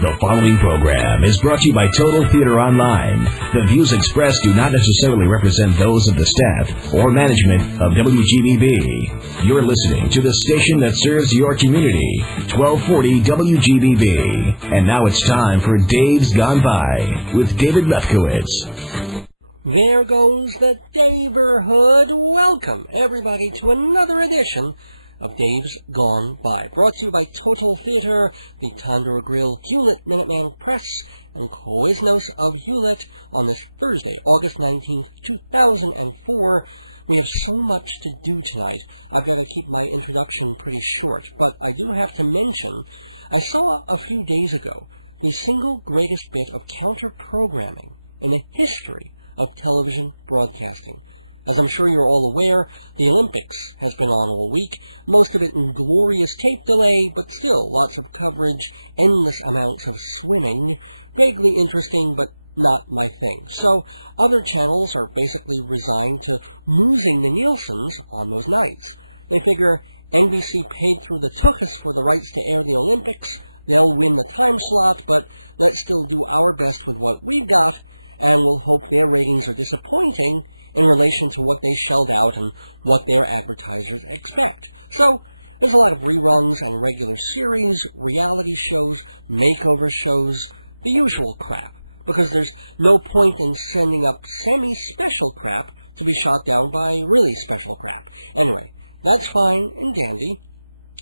The following program is brought to you by Total Theater Online. The views expressed do not necessarily represent those of the staff or management of WGBB. You're listening to the station that serves your community, 1240 WGBB. And now it's time for Dave's Gone By with David Lefkowitz. There goes the Daverhood. Welcome, everybody, to another edition of Dave's Gone By, brought to you by Total Theater, the Tundra Grill, Hewlett Minuteman Press, and Quiznos of Hewlett on this Thursday, August 19th, 2004. We have so much to do tonight. I've got to keep my introduction pretty short, but I do have to mention, I saw a few days ago the single greatest bit of counter-programming in the history of television broadcasting. As I'm sure you're all aware, the Olympics has been on all week, most of it in glorious tape delay, but still lots of coverage, endless amounts of swimming, vaguely interesting, but not my thing. So other channels are basically resigned to losing the Nielsen's on those nights. They figure NBC paid through the tuchus for the rights to air the Olympics, they'll win the time slot, but let's still do our best with what we've got, and we'll hope their ratings are disappointing in relation to what they shelled out and what their advertisers expect. So, there's a lot of reruns and regular series, reality shows, makeover shows, the usual crap, because there's no point in sending up semi-special crap to be shot down by really special crap. Anyway, that's fine and dandy,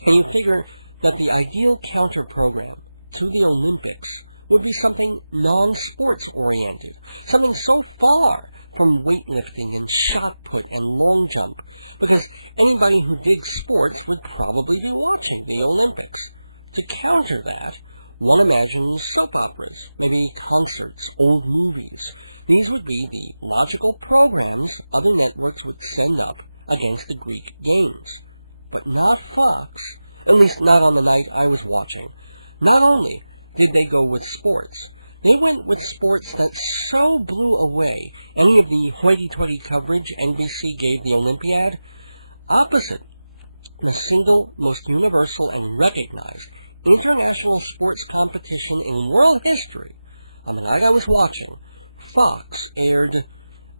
and you figure that the ideal counter-program to the Olympics would be something non-sports oriented, something so far from weightlifting and shot put and long jump, because anybody who digs sports would probably be watching the Olympics. To counter that, one imagines soap operas, maybe concerts, old movies. These would be the logical programs other networks would send up against the Greek games. But not Fox, at least not on the night I was watching. Not only did they go with sports, they went with sports that so blew away any of the hoity-toity coverage NBC gave the Olympiad. Opposite the single most universal and recognized international sports competition in world history, on the night I was watching, Fox aired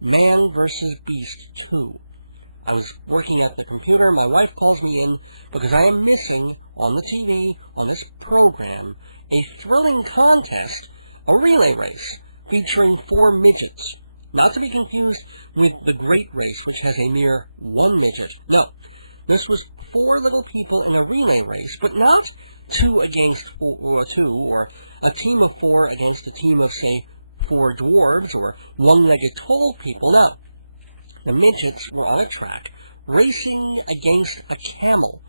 Man vs. Beast 2. I was working at the computer. My wife calls me in because I am missing on the TV, on this program, a thrilling contest, a relay race featuring 4 midgets. Not to be confused with the Great Race, which has a mere 1 midget. No, this was 4 little people in a relay race, but not 2 against 4, or 2, or a team of 4 against a team of, say, 4 dwarves or one-legged tall people. No, the midgets were on a track racing against a camel.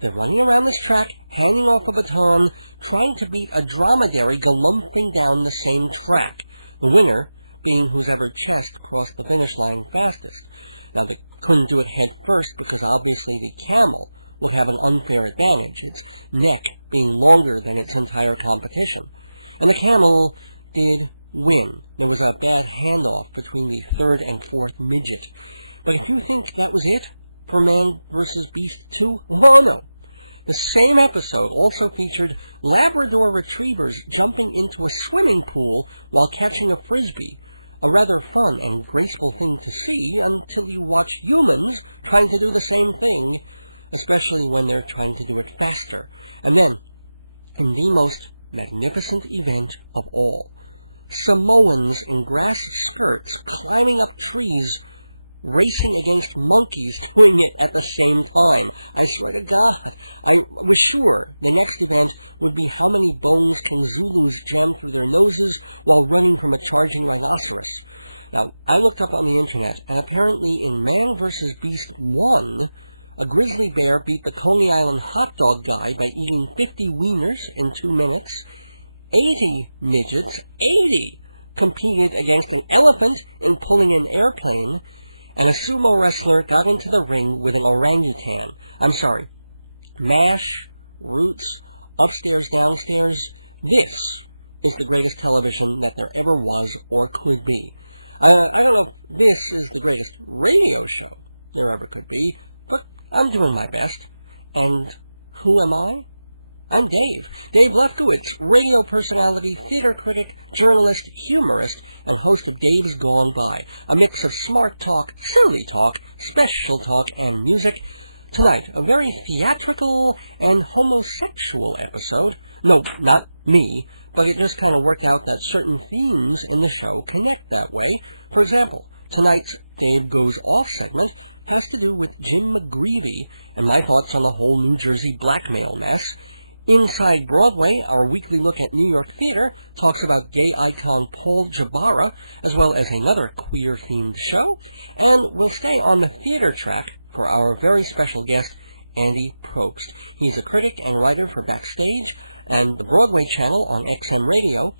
They're running around this track, handing off a baton, trying to beat a dromedary galumphing down the same track. The winner being whoever chest crossed the finish line fastest. Now, they couldn't do it head first because obviously the camel would have an unfair advantage, its neck being longer than its entire competition. And the camel did win. There was a bad handoff between the 3rd and 4th midget. But if you think that was it for Man vs. Beast 2, oh no. The same episode also featured Labrador retrievers jumping into a swimming pool while catching a frisbee, a rather fun and graceful thing to see until you watch humans trying to do the same thing, especially when they're trying to do it faster. And then, in the most magnificent event of all, Samoans in grass skirts climbing up trees, racing against monkeys doing it at the same time. I swear to God, I was sure the next event would be how many bones can Zulus jam through their noses while running from a charging rhinoceros. Now, I looked up on the internet, and apparently in Man vs. Beast 1, a grizzly bear beat the Coney Island hot dog guy by eating 50 wieners in 2 minutes. 80 midgets, 80, competed against an elephant in pulling an airplane, and a sumo wrestler got into the ring with an orangutan. I'm sorry. MASH, Roots, Upstairs, Downstairs, this is the greatest television that there ever was or could be. I don't know if this is the greatest radio show there ever could be, but I'm doing my best. And who am I? I'm Dave Lefkowitz, radio personality, theater critic, journalist, humorist, and host of Dave's Gone By, a mix of smart talk, silly talk, special talk, and music. Tonight, a very theatrical and homosexual episode. No, not me, but it just kind of worked out that certain themes in the show connect that way. For example, tonight's Dave Goes Off segment has to do with Jim McGreevey and my thoughts on the whole New Jersey blackmail mess. Inside Broadway, our weekly look at New York theater, talks about gay icon Paul Jabara, as well as another queer-themed show. And we'll stay on the theater track for our very special guest, Andy Propst. He's a critic and writer for Backstage and the Broadway channel on XM Radio,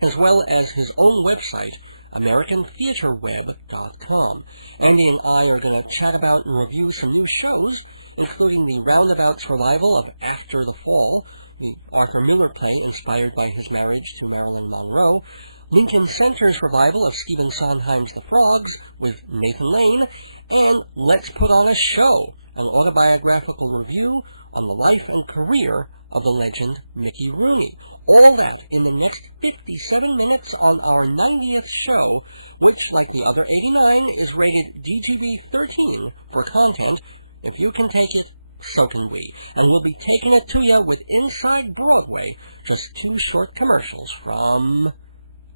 as well as his own website, AmericanTheaterWeb.com. Andy and I are going to chat about and review some new shows, including the Roundabout's revival of After the Fall, the Arthur Miller play inspired by his marriage to Marilyn Monroe, Lincoln Center's revival of Stephen Sondheim's The Frogs with Nathan Lane, and Let's Put on a Show, an autobiographical review on the life and career of the legend Mickey Rooney. All that in the next 57 minutes on our 90th show, which, like the other 89, is rated DGB-13 for content. If you can take it, so can we. And we'll be taking it to you with Inside Broadway, just 2 short commercials from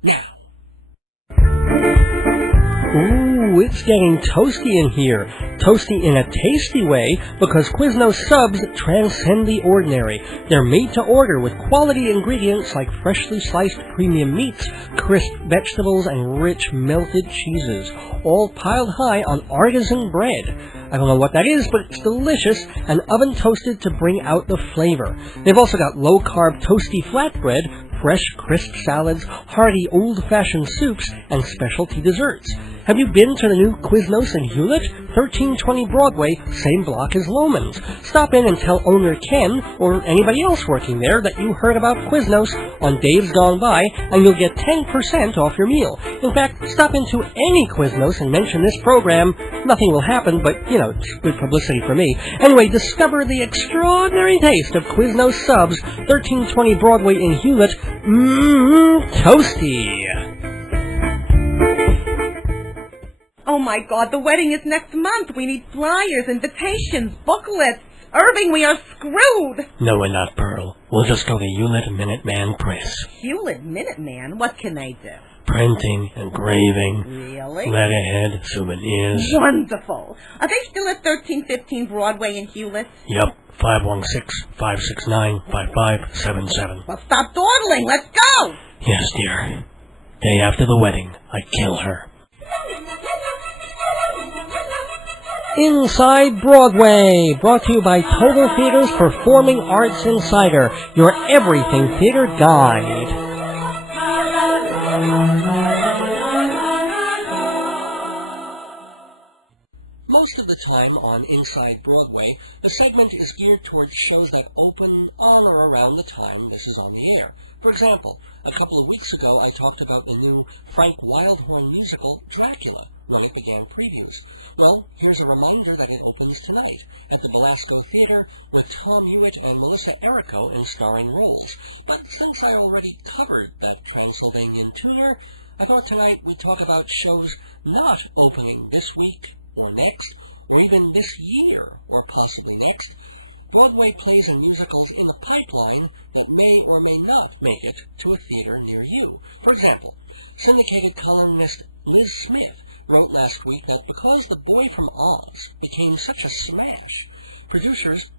now. Ooh, it's getting toasty in here. Toasty in a tasty way, because Quiznos subs transcend the ordinary. They're made to order with quality ingredients like freshly sliced premium meats, crisp vegetables, and rich melted cheeses, all piled high on artisan bread. I don't know what that is, but it's delicious and oven toasted to bring out the flavor. They've also got low-carb toasty flatbread, fresh crisp salads, hearty old-fashioned soups, and specialty desserts. Have you been to the new Quiznos in Hewlett? 1320 Broadway, same block as Loman's. Stop in and tell owner Ken, or anybody else working there, that you heard about Quiznos on Dave's Gone By, and you'll get 10% off your meal. In fact, stop into any Quiznos and mention this program. Nothing will happen, but, it's good publicity for me. Anyway, discover the extraordinary taste of Quiznos subs, 1320 Broadway in Hewlett. Toasty! Oh my God, the wedding is next month. We need flyers, invitations, booklets. Irving, we are screwed. No, we're not, Pearl. We'll just go to Hewlett Minuteman Press. Hewlett Minuteman? What can they do? Printing, engraving, really? Letterhead, souvenirs. Wonderful. Are they still at 1315 Broadway in Hewlett? Yep, 516-569-5577. Well, stop dawdling. Let's go. Yes, dear. Day after the wedding, I kill her. Inside Broadway, brought to you by Total Theater's Performing Arts Insider, your everything theater guide. Most of the time on Inside Broadway, the segment is geared towards shows that open on or around the time this is on the air. For example, a couple of weeks ago I talked about the new Frank Wildhorn musical, Dracula, when it began previews. Well, here's a reminder that it opens tonight at the Belasco Theater with Tom Hewitt and Melissa Errico in starring roles. But since I already covered that Transylvanian tuner, I thought tonight we'd talk about shows not opening this week or next, or even this year, or possibly next. Broadway plays and musicals in the pipeline that may or may not make it to a theater near you. For example, syndicated columnist Liz Smith wrote last week that because The Boy from Oz became such a smash, producers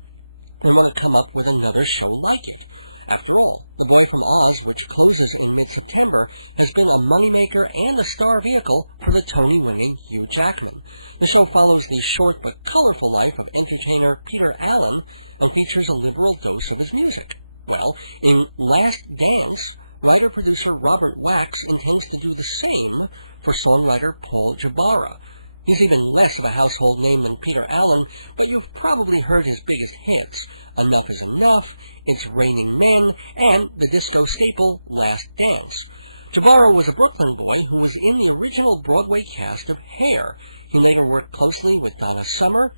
want to come up with another show like it. After all, The Boy from Oz, which closes in mid-September, has been a moneymaker and a star vehicle for the Tony-winning Hugh Jackman. The show follows the short but colorful life of entertainer Peter Allen and features a liberal dose of his music. Well, in Last Dance, writer-producer Robert Wax intends to do the same for songwriter Paul Jabara. He's even less of a household name than Peter Allen, but you've probably heard his biggest hits, Enough is Enough, It's Raining Men, and the disco staple Last Dance. Jabara was a Brooklyn boy who was in the original Broadway cast of Hair. He later worked closely with Donna Summer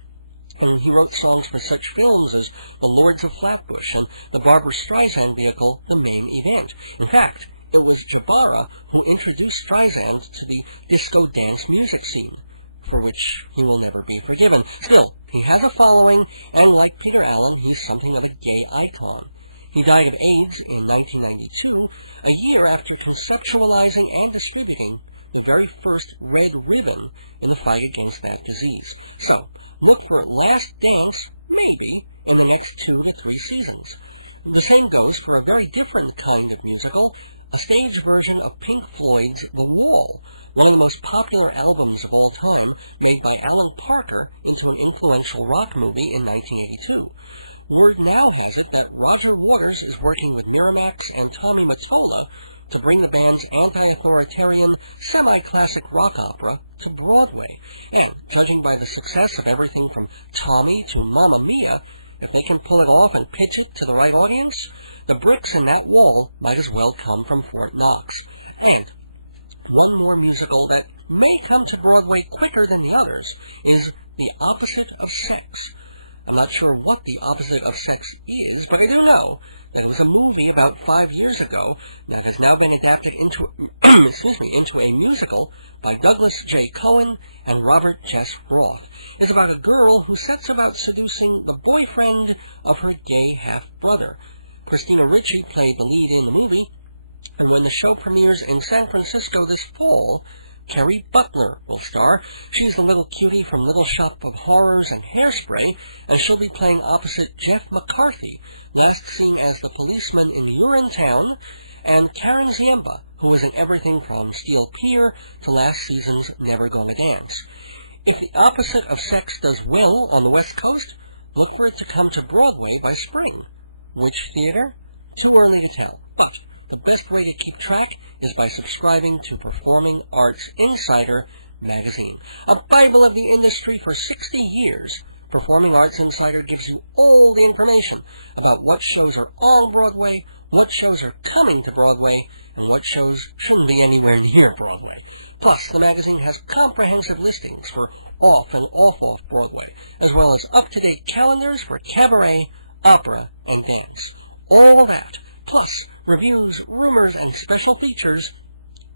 And he wrote songs for such films as The Lords of Flatbush and the Barbra Streisand vehicle, The Main Event. In fact, it was Jabara who introduced Streisand to the disco dance music scene, for which he will never be forgiven. Still, he has a following, and like Peter Allen, he's something of a gay icon. He died of AIDS in 1992, a year after conceptualizing and distributing the very first red ribbon in the fight against that disease. So, look for Last Dance, maybe, in the next 2 to 3 seasons. The same goes for a very different kind of musical, a stage version of Pink Floyd's The Wall, one of the most popular albums of all time, made by Alan Parker into an influential rock movie in 1982. Word now has it that Roger Waters is working with Miramax and Tommy Mottola to bring the band's anti-authoritarian, semi-classic rock opera to Broadway. And, judging by the success of everything from Tommy to Mamma Mia, if they can pull it off and pitch it to the right audience, the bricks in that wall might as well come from Fort Knox. And one more musical that may come to Broadway quicker than the others is The Opposite of Sex. I'm not sure what The Opposite of Sex is, but I do know that it was a movie about 5 years ago that has now been adapted into into a musical by Douglas J. Cohen and Robert Jess Roth. It's about a girl who sets about seducing the boyfriend of her gay half-brother. Christina Ricci played the lead in the movie, and when the show premieres in San Francisco this fall, Kerry Butler will star. She's the little cutie from Little Shop of Horrors and Hairspray, and she'll be playing opposite Jeff McCarthy, last seen as the policeman in Urinetown, and Karen Ziemba, who was in everything from Steel Pier to last season's Never Gonna Dance. If The Opposite of Sex does well on the West Coast, look for it to come to Broadway by spring. Which theater? Too early to tell, but the best way to keep track is by subscribing to Performing Arts Insider magazine. A Bible of the industry for 60 years, Performing Arts Insider gives you all the information about what shows are on Broadway, what shows are coming to Broadway, and what shows shouldn't be anywhere near Broadway. Plus, the magazine has comprehensive listings for off and off Broadway, as well as up-to-date calendars for cabaret, opera, and dance. All that, plus reviews, rumors, and special features.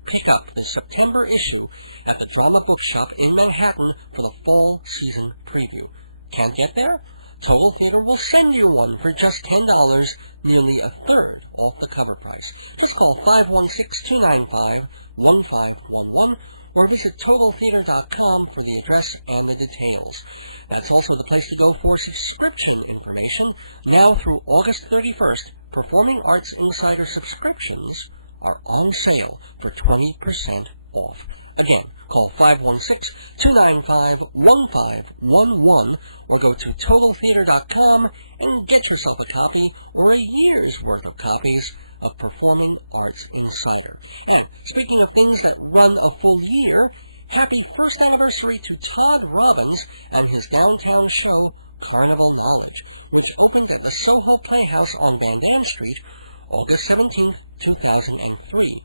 Pick up the September issue at the Drama Bookshop in Manhattan for the fall season preview. Can't get there? Total Theater will send you one for just $10, nearly a third off the cover price. Just call 516-295-1511 or visit TotalTheater.com for the address and the details. That's also the place to go for subscription information. Now through August 31st, Performing Arts Insider subscriptions are on sale for 20% off. Again, call 516-295-1511 or go to TotalTheater.com and get yourself a copy or a year's worth of copies of Performing Arts Insider. And speaking of things that run a full year, happy first anniversary to Todd Robbins and his downtown show, Carnival Knowledge, which opened at the Soho Playhouse on Van Dam Street, August 17, 2003.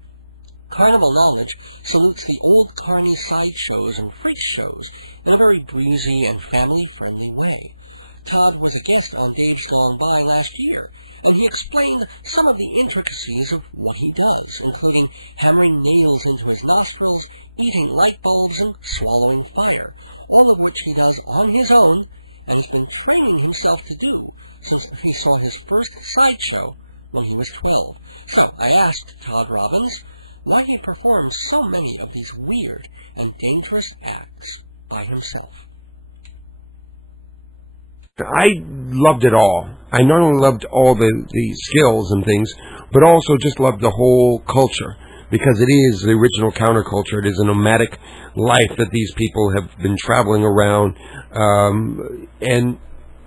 Carnival Knowledge salutes the old carny sideshows and freak shows in a very breezy and family-friendly way. Todd was a guest on Dave's Gone By last year, and he explained some of the intricacies of what he does, including hammering nails into his nostrils, eating light bulbs, and swallowing fire, all of which he does on his own and has been training himself to do since he saw his first sideshow when he was 12. So I asked Todd Robbins why he performs so many of these weird and dangerous acts by himself. I loved it all. I not only loved all the skills and things, but also just loved the whole culture, because it is the original counterculture. It is a nomadic life that these people have been traveling around, and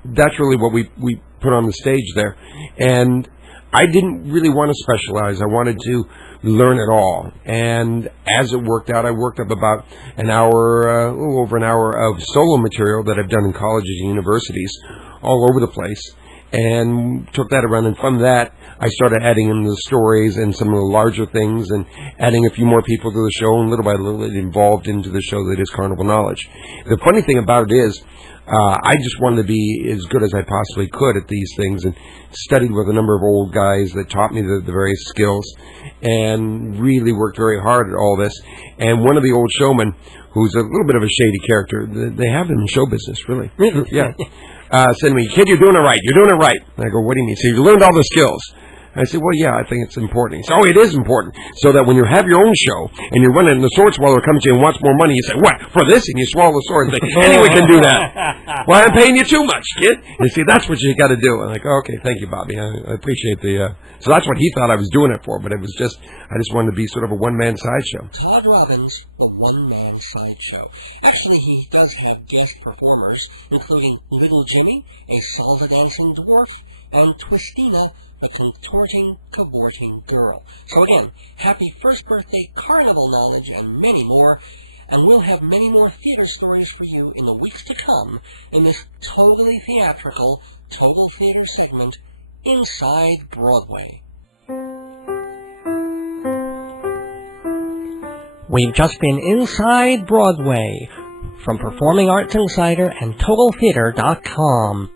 that's really what we put on the stage there. And I didn't really want to specialize. I wanted to learn it all. And as it worked out, I worked up about an hour, a little over an hour of solo material that I've done in colleges and universities all over the place, and took that around. And from that, I started adding in the stories and some of the larger things, and adding a few more people to the show, and little by little it evolved into the show that is Carnival Knowledge. The funny thing about it is, I just wanted to be as good as I possibly could at these things, and studied with a number of old guys that taught me the various skills, and really worked very hard at all this. And one of the old showmen, who's a little bit of a shady character, they have him in show business, really. Yeah. Said to me, "Kid, you're doing it right. You're doing it right." And I go, "What do you mean?" So you learned all the skills. I said, "Well, yeah, I think it's important." He said, "Oh, it is important. So that when you have your own show and you're running, the sword swallower comes to you and wants more money, you say, 'What, for this?' And you swallow the sword and say, 'Anyone can do that.' 'Well, I'm paying you too much, kid.' You see, that's what you got to do." I'm like, "Oh, okay, thank you, Bobby. I appreciate the..." So that's what he thought I was doing it for, but it was just, I just wanted to be sort of a one-man sideshow. Todd Robbins, the one-man sideshow. Actually, he does have guest performers, including Little Jimmy, a salsa-dancing dwarf, and Twistina, the contorting, cavorting girl. So again, happy first birthday, carnival knowledge, and many more. And we'll have many more theater stories for you in the weeks to come in this totally theatrical, total theater segment, Inside Broadway. We've just been Inside Broadway from Performing Arts Insider and TotalTheater.com.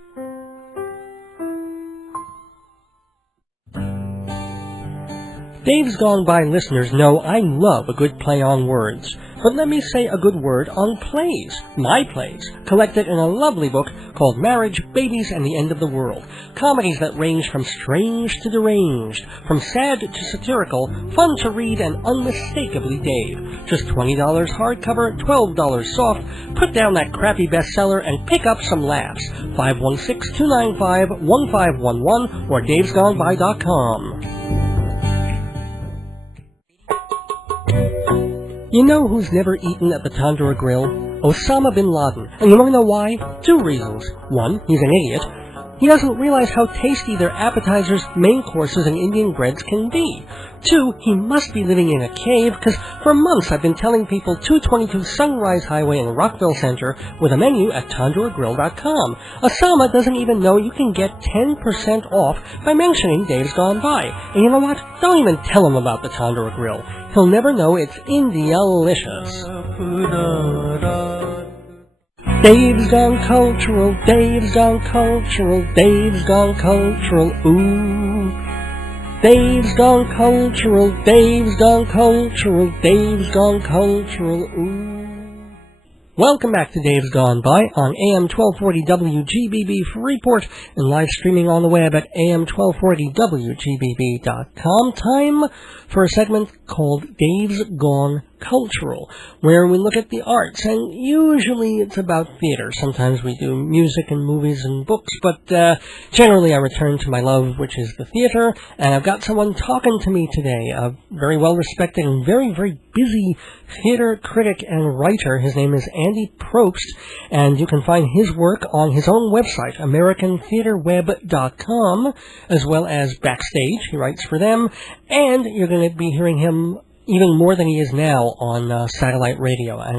Dave's Gone By listeners know I love a good play on words, but let me say a good word on plays, my plays, collected in a lovely book called Marriage, Babies, and the End of the World. Comedies that range from strange to deranged, from sad to satirical, fun to read, and unmistakably Dave. Just $20 hardcover, $12 soft. Put down that crappy bestseller and pick up some laughs. 516-295-1511 or davesgoneby.com. You know who's never eaten at the Tandoor Grill? Osama bin Laden. And you want to know why? 2 reasons. 1, he's an idiot. He doesn't realize how tasty their appetizers, main courses, and Indian breads can be. 2, he must be living in a cave, because for months I've been telling people 222 Sunrise Highway in Rockville Center with a menu at TandoorGrill.com. Osama doesn't even know you can get 10% off by mentioning Dave's Gone By. And you know what? Don't even tell him about the Tandoor Grill. He'll never know it's India-licious. Dave's Gone Cultural, Dave's Gone Cultural, Dave's Gone Cultural, ooh. Dave's Gone Cultural, Dave's Gone Cultural, Dave's Gone Cultural, ooh. Welcome back to Dave's Gone By on AM 1240 WGBB Freeport and live streaming on the web at AM1240WGBB.com. Time for a segment called Dave's Gone Cultural, where we look at the arts, and usually it's about theater. Sometimes we do music and movies and books, but generally I return to my love, which is the theater, and I've got someone talking to me today, a very well-respected and very, very busy theater critic and writer. His name is Andy Propst, and you can find his work on his own website, AmericanTheaterWeb.com, as well as Backstage. He writes for them, and you're going to be hearing him even more than he is now on satellite radio, and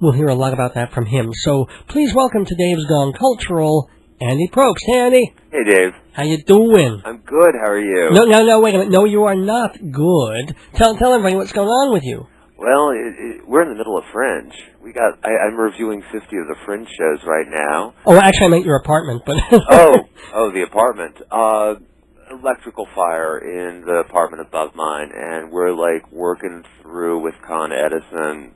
we'll hear a lot about that from him. So please welcome to Dave's Gone Cultural, Andy Probst. Hey, Andy. Hey, Dave. How you doing? I'm good. How are you? No, wait a minute. No, you are not good. Tell everybody what's going on with you. Well, we're in the middle of Fringe. I'm reviewing 50 of the Fringe shows right now. Oh, actually, I meant your apartment, but... oh, the apartment. Electrical fire in the apartment above mine, and we're working through with Con Edison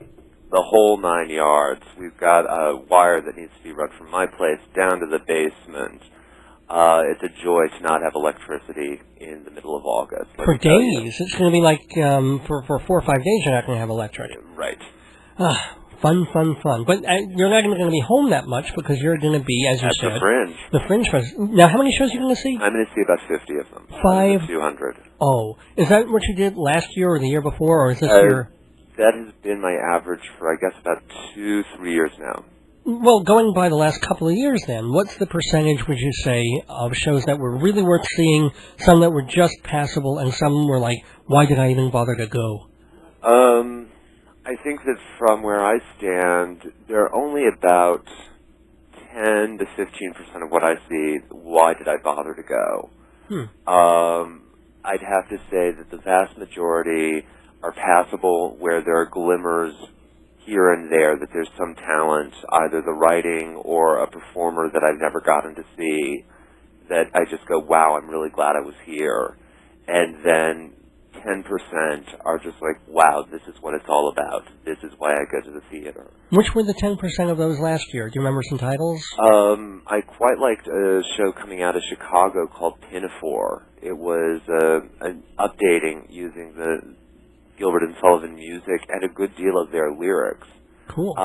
the whole 9 yards. We've got a wire that needs to be run from my place down to the basement. It's a joy to not have electricity in the middle of August. For days. It's going to be like for 4 or 5 days you're not going to have electric. Right. Fun. But you're not going to be home that much because you're going to be, as you said... the Fringe. The Fringe. Now, how many shows are you going to see? I'm going to see about 50 of them. 200. Oh. Is that what you did last year or the year before, or is this your... That has been my average for, I guess, about 2-3 years now. Well, going by the last couple of years then, what's the percentage, would you say, of shows that were really worth seeing, some that were just passable, and some were like, why did I even bother to go? I think that from where I stand, there are only about 10 to 15% of what I see, why did I bother to go? I'd have to say that the vast majority are passable, where there are glimmers here and there that there's some talent, either the writing or a performer that I've never gotten to see, that I just go, wow, I'm really glad I was here. And then 10% are just like, wow, this is what it's all about. This is why I go to the theater. Which were the 10% of those last year? Do you remember some titles? I quite liked a show coming out of Chicago called Pinafore. It was an updating using the Gilbert and Sullivan music and a good deal of their lyrics. Cool.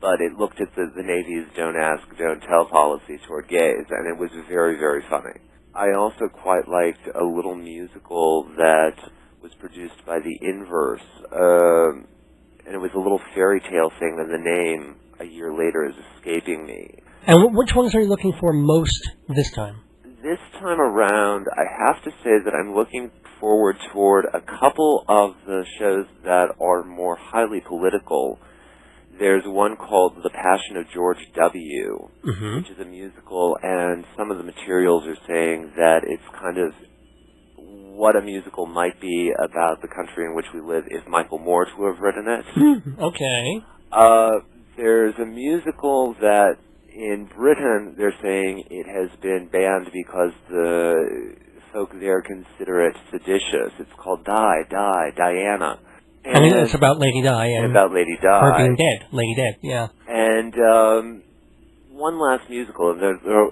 But it looked at the Navy's don't ask, don't tell policy toward gays, and it was very, very funny. I also quite liked a little musical that was produced by the Inverse, and it was a little fairy tale thing, and the name, a year later, is escaping me. And which ones are you looking for most this time? This time around, I have to say that I'm looking forward toward a couple of the shows that are more highly political. There's one called The Passion of George W., which is a musical, and some of the materials are saying that it's kind of what a musical might be about the country in which we live if Michael Moore to have written it. Okay. There's a musical that in Britain they're saying it has been banned because the folk there consider it seditious. It's called Diana. And it's about Lady Di. And about Lady Di. Her being dead. Lady Dead, yeah. And one last musical, and there are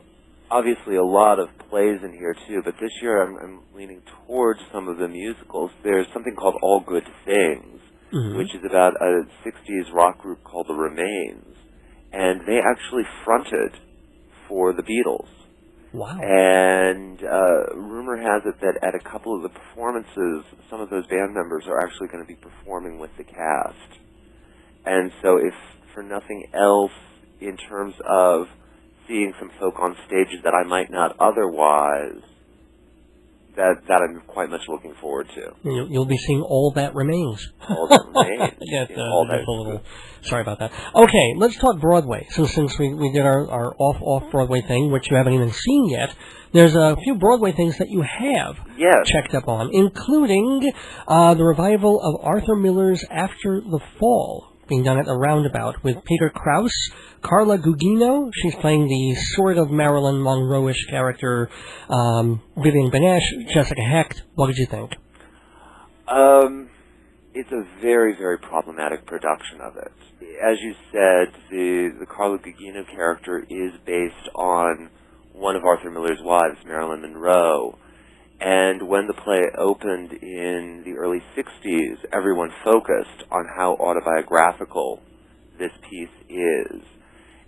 obviously a lot of plays in here too, but this year I'm leaning towards some of the musicals. There's something called All Good Things, which is about a 60s rock group called The Remains, and they actually fronted for the Beatles. Wow. And rumor has it that at a couple of the performances, some of those band members are actually going to be performing with the cast. And so if for nothing else, in terms of seeing some folk on stages that I might not otherwise, that I'm quite much looking forward to. You'll be seeing All That Remains. All That Remains. Yeah, a little. Sorry about that. Okay, let's talk Broadway. Since we did our off Broadway thing, which you haven't even seen yet, there's a few Broadway things that you have checked up on, including the revival of Arthur Miller's After the Fall, being done at the Roundabout with Peter Krause, Carla Gugino. She's playing the sort of Marilyn Monroe-ish character, Vivian Benesh, Jessica Hecht. What did you think? It's a very, very problematic production of it. As you said, the Carla Gugino character is based on one of Arthur Miller's wives, Marilyn Monroe. And when the play opened in the early 60s, everyone focused on how autobiographical this piece is.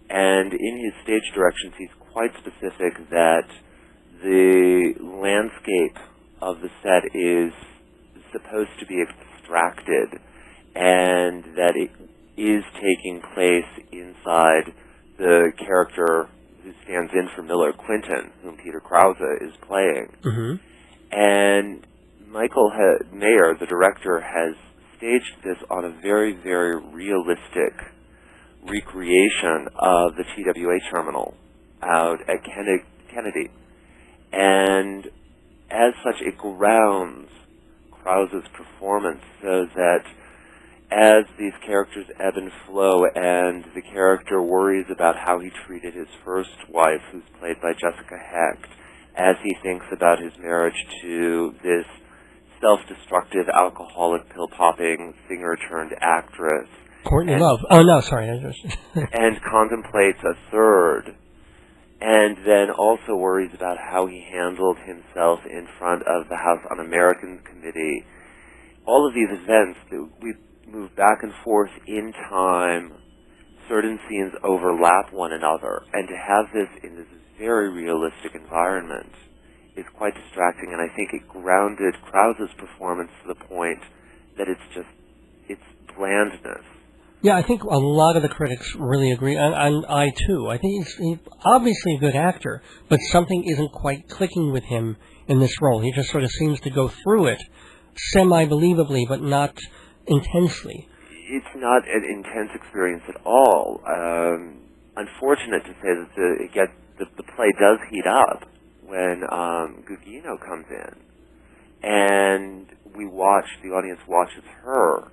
And in his stage directions, he's quite specific that the landscape of the set is supposed to be extracted, and that it is taking place inside the character who stands in for Miller, Quentin, whom Peter Krause is playing. And Michael Mayer, the director, has staged this on a very, very realistic recreation of the TWA terminal out at Kennedy. And as such, it grounds Krause's performance so that as these characters ebb and flow and the character worries about how he treated his first wife, who's played by Jessica Hecht, as he thinks about his marriage to this self-destructive, alcoholic, pill-popping singer-turned-actress. Courtney Love. Oh, no, sorry. And contemplates a third, and then also worries about how he handled himself in front of the House Un-American Committee. All of these events, we move back and forth in time. Certain scenes overlap one another, and to have this in this very realistic environment is quite distracting, and I think it grounded Krause's performance to the point that it's blandness. Yeah, I think a lot of the critics really agree, and I too. I think he's obviously a good actor, but something isn't quite clicking with him in this role. He just sort of seems to go through it semi-believably, but not intensely. It's not an intense experience at all. Unfortunate to say that the play does heat up when Gugino comes in, and the audience watches her,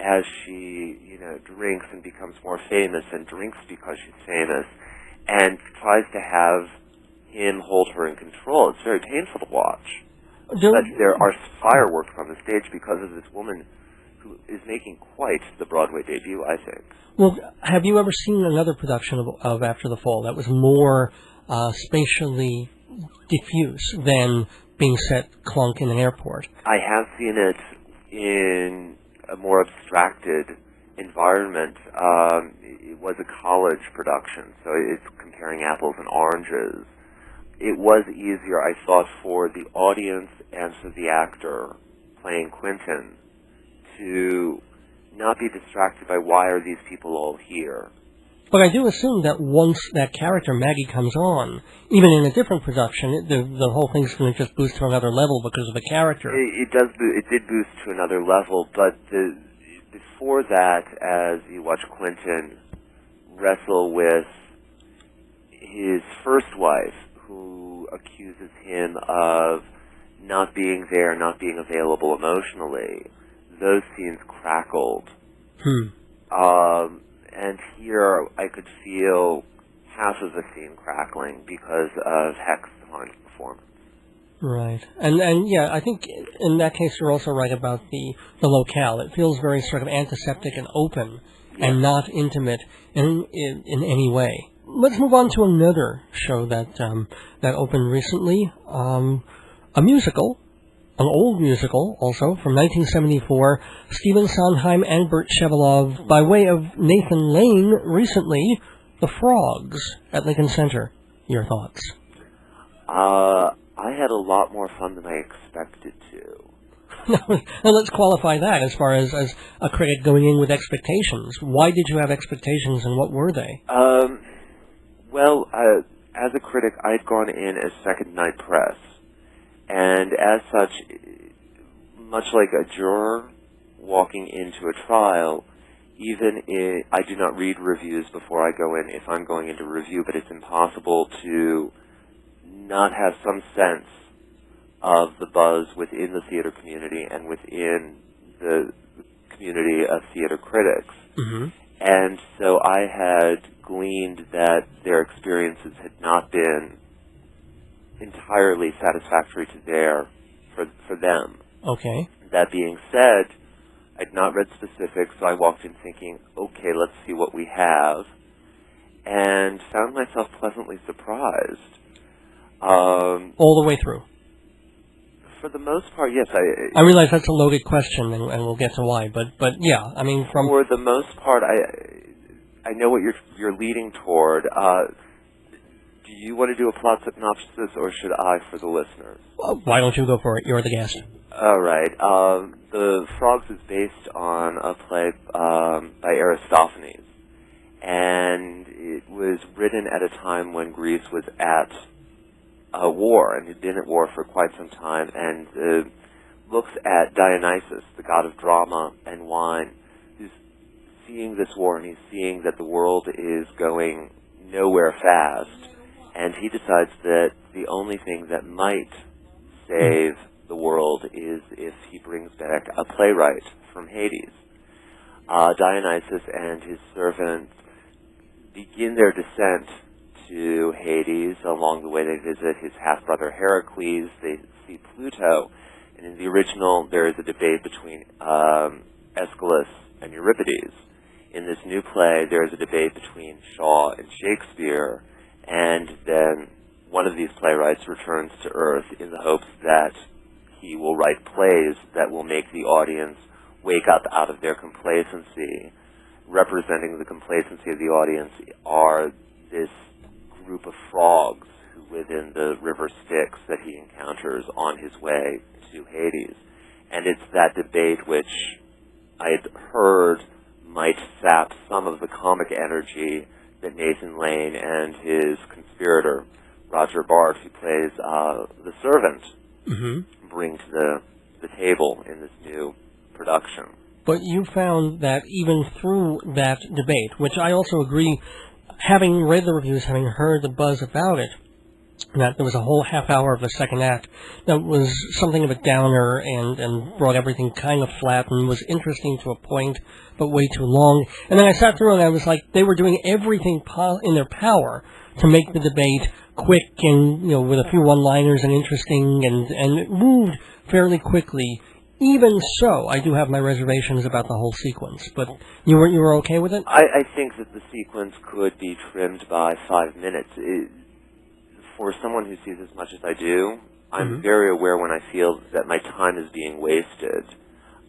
as she, drinks and becomes more famous and drinks because she's famous and tries to have him hold her in control. It's very painful to watch. But there are fireworks on the stage because of this woman who is making quite the Broadway debut, I think. Well, have you ever seen another production of After the Fall that was more spatially diffuse than being set clunk in an airport? I have seen it in a more abstracted environment. It was a college production, so it's comparing apples and oranges. It was easier, I thought, for the audience and for the actor playing Quentin to not be distracted by why are these people all here. But I do assume that once that character, Maggie, comes on, even in a different production, the whole thing's going to just boost to another level because of the character. It did boost to another level, but before that, as you watch Quentin wrestle with his first wife, who accuses him of not being there, not being available emotionally, those scenes crackled. And here I could feel half of the scene crackling because of Heck's performance. Right. And yeah, I think in that case you're also right about the locale. It feels very sort of antiseptic and open and not intimate in any way. Let's move on to another show that opened recently. A musical, an old musical also, from 1974, Stephen Sondheim and Burt Shevelov, by way of Nathan Lane, recently, The Frogs at Lincoln Center. Your thoughts? I had a lot more fun than I expected to. Now let's qualify that as far as a critic going in with expectations. Why did you have expectations and what were they? Well, as a critic, I'd gone in as second night press. And as such, much like a juror walking into a trial, I do not read reviews before I go in if I'm going into review, but it's impossible to not have some sense of the buzz within the theater community and within the community of theater critics. Mm-hmm. And so I had gleaned that their experiences had not been entirely satisfactory for them. Okay. That being said, I'd not read specifics, so I walked in thinking, okay, let's see what we have, and found myself pleasantly surprised. All the way through? For the most part, yes. I realize that's a loaded question, and we'll get to why, but yeah, I mean, from... For the most part, I know what you're leading toward. Do you want to do a plot synopsis, or should I for the listeners? Well, why don't you go for it? You're the guest. All right. The Frogs is based on a play by Aristophanes, and it was written at a time when Greece was at a war, and had been at war for quite some time, and looks at Dionysus, the god of drama and wine, who's seeing this war, and he's seeing that the world is going nowhere fast, and he decides that the only thing that might save the world is if he brings back a playwright from Hades. Dionysus and his servant begin their descent to Hades. Along the way they visit his half-brother Heracles, they see Pluto, and in the original there is a debate between Aeschylus and Euripides. In this new play there is a debate between Shaw and Shakespeare, and then one of these playwrights returns to Earth in the hopes that he will write plays that will make the audience wake up out of their complacency. Representing the complacency of the audience are this group of frogs who live in the river Styx that he encounters on his way to Hades. And it's that debate which I had heard might sap some of the comic energy that Nathan Lane and his conspirator, Roger Bart, who plays the servant, bring to the table in this new production. But you found that even through that debate, which I also agree, having read the reviews, having heard the buzz about it, that there was a whole half hour of the second act that was something of a downer and brought everything kind of flat and was interesting to a point, but way too long. And then I sat through and I was like, they were doing everything in their power to make the debate quick and, with a few one-liners and interesting, and it moved fairly quickly. Even so, I do have my reservations about the whole sequence. But you were okay with it? I think that the sequence could be trimmed by 5 minutes. For someone who sees as much as I do, I'm very aware when I feel that my time is being wasted.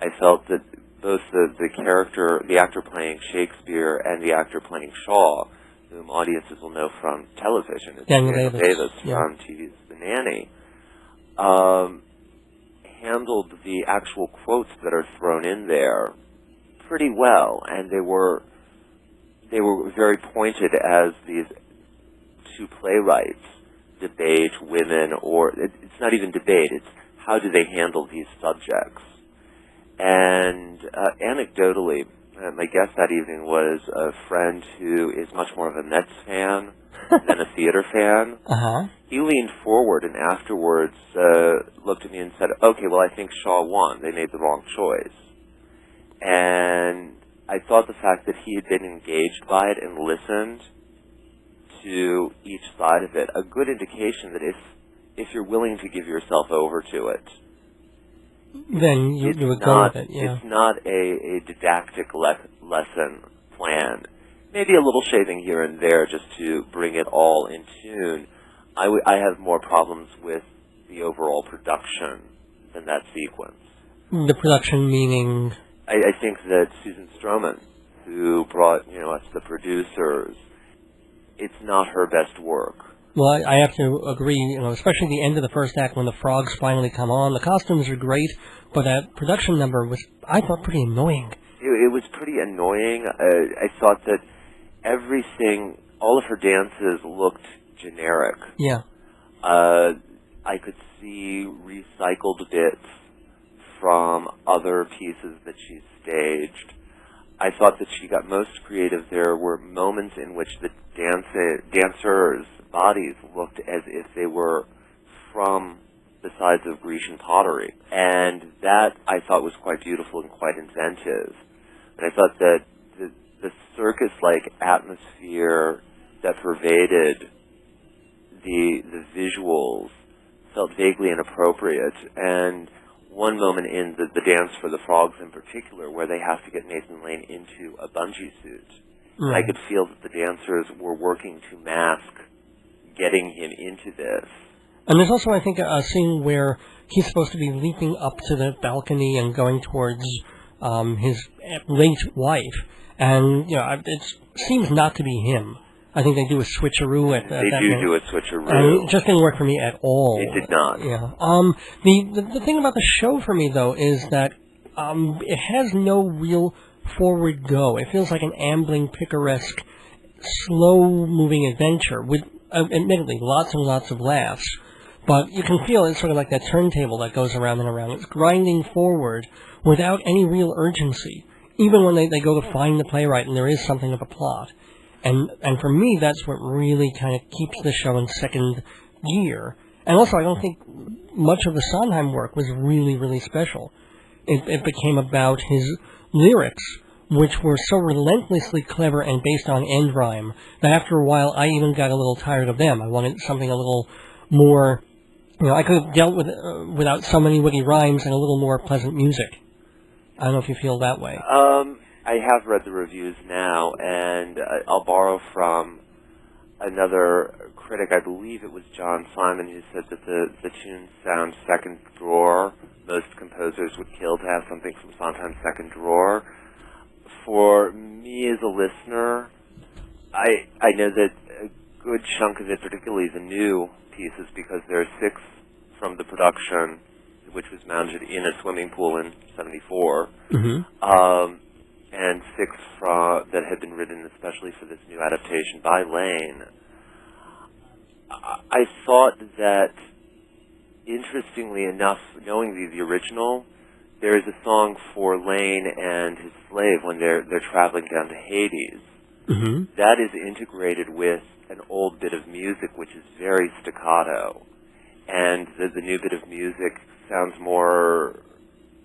I felt that both the actor playing Shakespeare and the actor playing Shaw, whom audiences will know from television, it's Daniel Davis from TV's The Nanny, handled the actual quotes that are thrown in there pretty well, and they were very pointed as these two playwrights debate women, or it's not even debate, it's how do they handle these subjects. And anecdotally, my guest that evening was a friend who is much more of a Mets fan than a theater fan. He leaned forward and afterwards looked at me and said, okay, well, I think Shaw won. They made the wrong choice. And I thought the fact that he had been engaged by it and listened to each side of it, a good indication that if you're willing to give yourself over to it, then you would go with it, yeah. It's not a didactic lesson plan. Maybe a little shaving here and there just to bring it all in tune. I have more problems with the overall production than that sequence. The production meaning? I think that Susan Stroman, who brought us the producers, it's not her best work. Well, I have to agree, especially the end of the first act when the frogs finally come on. The costumes are great, but that production number was, I thought, pretty annoying. It was pretty annoying. I thought that everything, all of her dances looked generic. Yeah. I could see recycled bits from other pieces that she staged. I thought that she got most creative. There were moments in which the dancers' bodies looked as if they were from the size of Grecian pottery. And that, I thought, was quite beautiful and quite inventive. And I thought that the circus-like atmosphere that pervaded the visuals felt vaguely inappropriate. And one moment in the dance for the frogs in particular, where they have to get Nathan Lane into a bungee suit, I could feel that the dancers were working to mask getting him into this. And there's also, I think, a scene where he's supposed to be leaping up to the balcony and going towards his late wife, and it seems not to be him. I think they do a switcheroo at that They do a switcheroo. It just didn't work for me at all. It did not. Yeah. The thing about the show for me, though, is that it has no real forward go. It feels like an ambling, picaresque, slow-moving adventure with, admittedly, lots and lots of laughs. But you can feel it's sort of like that turntable that goes around and around. It's grinding forward without any real urgency, even when they go to find the playwright and there is something of a plot. And for me, that's what really kind of keeps the show in second gear. And also, I don't think much of the Sondheim work was really, really special. It became about his lyrics, which were so relentlessly clever and based on end rhyme that after a while I even got a little tired of them. I wanted something a little more, I could have dealt with without so many witty rhymes and a little more pleasant music. I don't know if you feel that way. I have read the reviews now, and I'll borrow from another critic. I believe it was John Simon who said that the tunes sound second drawer. Most composers would kill to have something from Sondheim's second drawer. For me as a listener, I know that a good chunk of it, particularly the new pieces, because there are 6 from the production, which was mounted in a swimming pool in '74, and 6 that had been written especially for this new adaptation by Lane. I thought that, interestingly enough, knowing the original, there is a song for Lane and his slave when they're traveling down to Hades. That is integrated with an old bit of music which is very staccato, and the new bit of music sounds more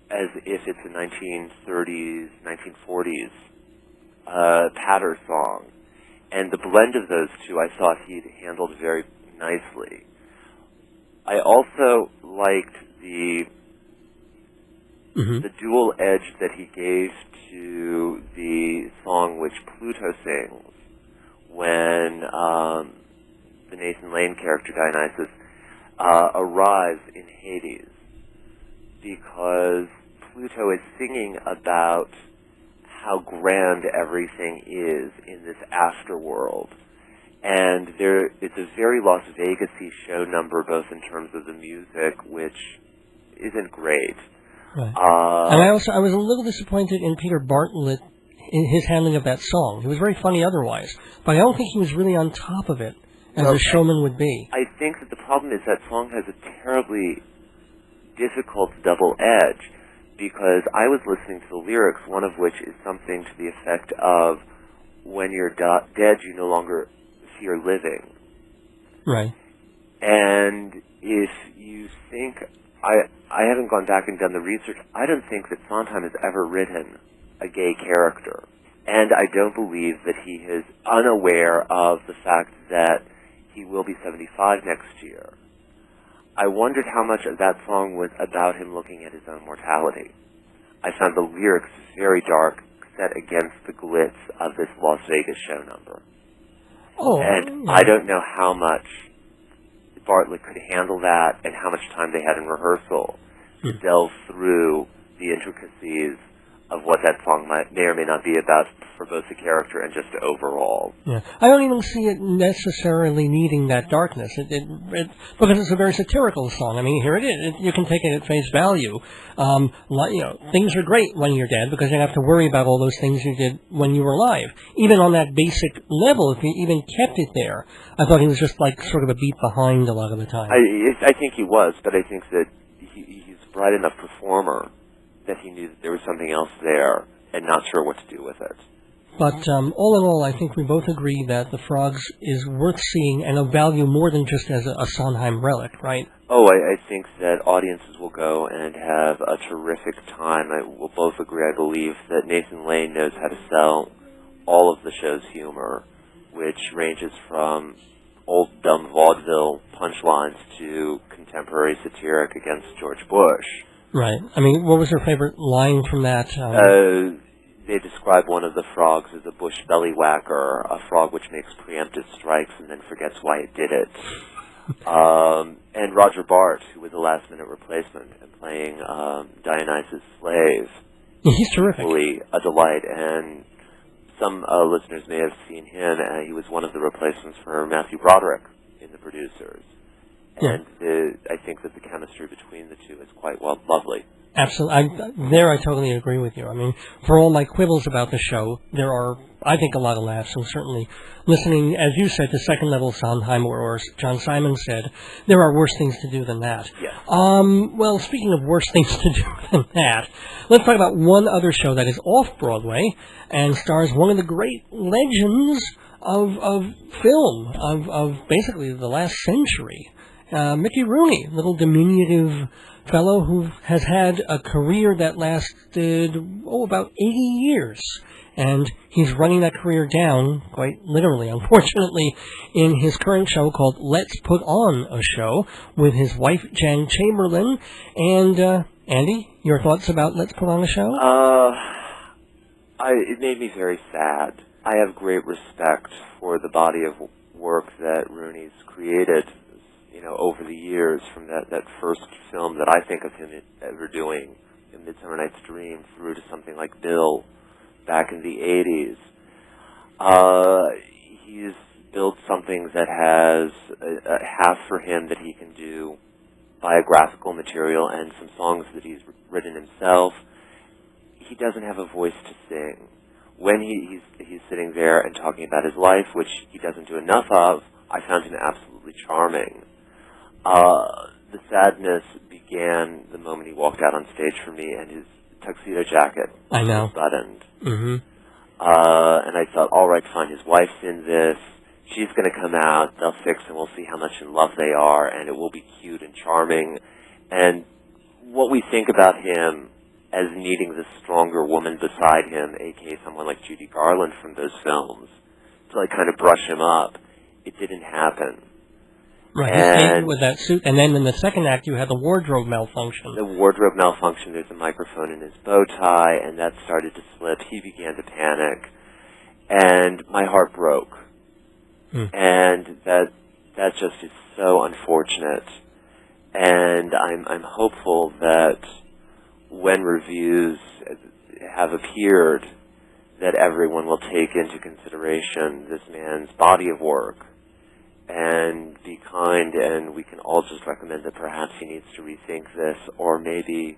as if it's a 1930s, 1940s patter song. And the blend of those two I thought he'd handled very nicely. I also liked the dual edge that he gave to the song which Pluto sings when the Nathan Lane character Dionysus arrives in Hades, because Pluto is singing about how grand everything is in this afterworld. And it's a very Las Vegas-y show number, both in terms of the music, which isn't great. Right. And I was a little disappointed in Peter Bartlett in his handling of that song. He was very funny otherwise, but I don't think he was really on top of it as a showman would be. I think that the problem is that song has a terribly difficult double edge, because I was listening to the lyrics, one of which is something to the effect of, when you're dead, you no longer fear living. Right. And if you think, I haven't gone back and done the research, I don't think that Sondheim has ever written a gay character. And I don't believe that he is unaware of the fact that he will be 75 next year. I wondered how much of that song was about him looking at his own mortality. I found the lyrics very dark, set against the glitz of this Las Vegas show number. Oh, and I don't know how much Bartlett could handle that, and how much time they had in rehearsal to delve through the intricacies of what that song may or may not be about for both the character and just overall. Yeah, I don't even see it necessarily needing that darkness. Because it's a very satirical song. I mean, here it is. You can take it at face value. Things are great when you're dead because you don't have to worry about all those things you did when you were alive. Even on that basic level, if you even kept it there, I thought he was just like sort of a beat behind a lot of the time. I think he was, but I think that he's a bright enough performer that he knew that there was something else there and not sure what to do with it. But all in all, I think we both agree that The Frogs is worth seeing and of value more than just as a Sondheim relic, right? Oh, I think that audiences will go and have a terrific time. We'll both agree, I believe, that Nathan Lane knows how to sell all of the show's humor, which ranges from old dumb vaudeville punchlines to contemporary satiric against George Bush. Right. I mean, what was your favorite line from that? They describe one of the frogs as a bush belly whacker, a frog which makes preemptive strikes and then forgets why it did it. And Roger Bart, who was a last-minute replacement and playing Dionysus' slave. He's terrific. Equally a delight, and some listeners may have seen him. He was one of the replacements for Matthew Broderick in The Producers. And I think that the chemistry between the two is quite lovely. Absolutely. I totally agree with you. I mean, for all my quibbles about the show, there are, I think, a lot of laughs, and certainly listening, as you said, to second-level Sondheim, or as John Simon said, there are worse things to do than that. Yes. Well, speaking of worse things to do than that, let's talk about one other show that is off-Broadway and stars one of the great legends of film, of basically the last century. Mickey Rooney, little diminutive fellow who has had a career that lasted, about 80 years. And he's running that career down, quite literally, unfortunately, in his current show called Let's Put On a Show, with his wife, Jan Chamberlain. And, Andy, your thoughts about Let's Put On a Show? It made me very sad. I have great respect for the body of work that Rooney's created, over the years, from that first film that I think of him ever doing, in Midsummer Night's Dream, through to something like Bill back in the 80s. He's built something that has a half for him that he can do biographical material and some songs that he's written himself. He doesn't have a voice to sing. When he's sitting there and talking about his life, which he doesn't do enough of, I found him absolutely charming. The sadness began the moment he walked out on stage for me, and his tuxedo jacket was buttoned. Mm-hmm. And I thought, all right, fine, his wife's in this. she's going to come out, they'll fix, and we'll see how much in love they are, and it will be cute and charming. And what we think about him as needing this stronger woman beside him, a.k.a. someone like Judy Garland from those films, to like kind of brush him up, it didn't happen. Right, he stayed with that suit, and then in the second act you had the wardrobe malfunction. The wardrobe malfunction, there's a microphone in his bow tie, and that started to slip. He began to panic, and my heart broke. And that just is so unfortunate. And I'm hopeful that when reviews have appeared, that everyone will take into consideration this man's body of work and be kind, and we can all just recommend that perhaps he needs to rethink this or maybe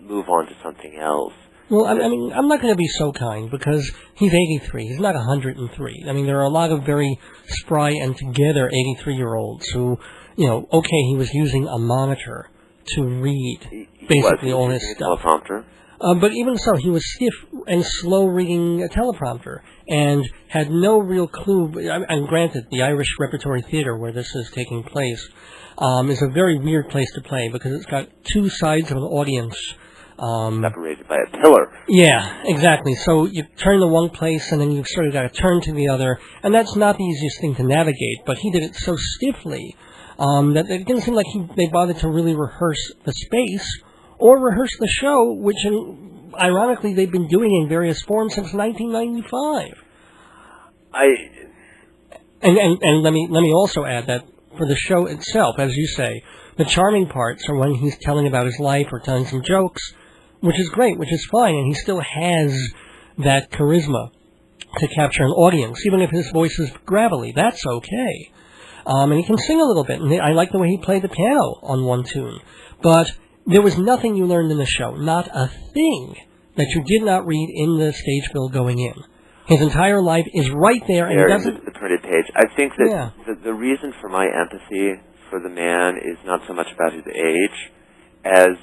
move on to something else. Well, I mean, I'm not going to be so kind because he's 83. He's not 103. I mean, there are a lot of very spry and together 83-year-olds who, okay, he was using a monitor to read basically all his stuff. Teleprompter. But even so, he was stiff and slow reading a teleprompter and had no real clue. And granted, the Irish Repertory Theatre, where this is taking place, is a very weird place to play because it's got two sides of an audience. Separated by a pillar. Yeah, exactly. So you turn to one place and then you've sort of got to turn to the other. And that's not the easiest thing to navigate, but he did it so stiffly that it didn't seem like they bothered to really rehearse the space or rehearse the show, which, ironically, they've been doing in various forms since 1995. And let me also add that for the show itself, as you say, the charming parts are when he's telling about his life or telling some jokes, which is great, which is fine, and he still has that charisma to capture an audience, even if his voice is gravelly. That's okay. And he can sing a little bit, and I like the way he played the piano on one tune. But there was nothing you learned in the show, not a thing that you did not read in the stage bill going in. His entire life is right there, and there he doesn't... the printed page. I think that the reason for my empathy for the man is not so much about his age as